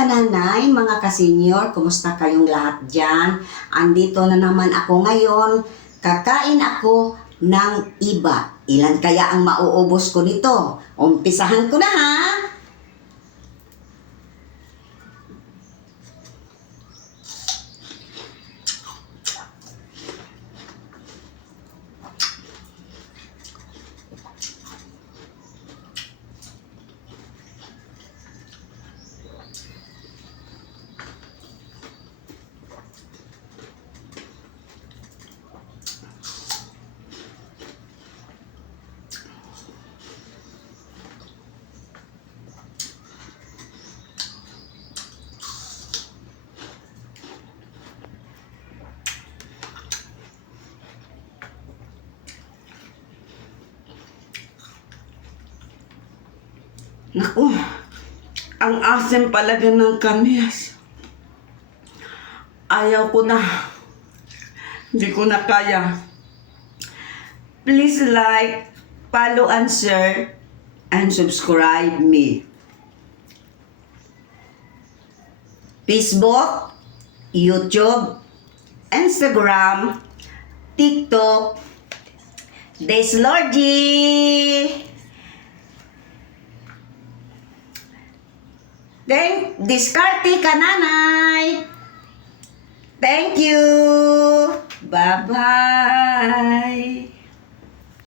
kananay, mga kasenyor, kumusta kayong lahat dyan? Andito na naman ako ngayon, kakain ako ng iba. Ilan kaya ang mauubos ko nito? Umpisahan ko na ha! Naku, ang asim palaga ng kamis. Ayaw ko na. Hindi ko na kaya. Please like, follow and share, and subscribe me. Facebook, YouTube, Instagram, TikTok, Deslorgy. Diskarte ka, nanay. Thank you. Bye-bye.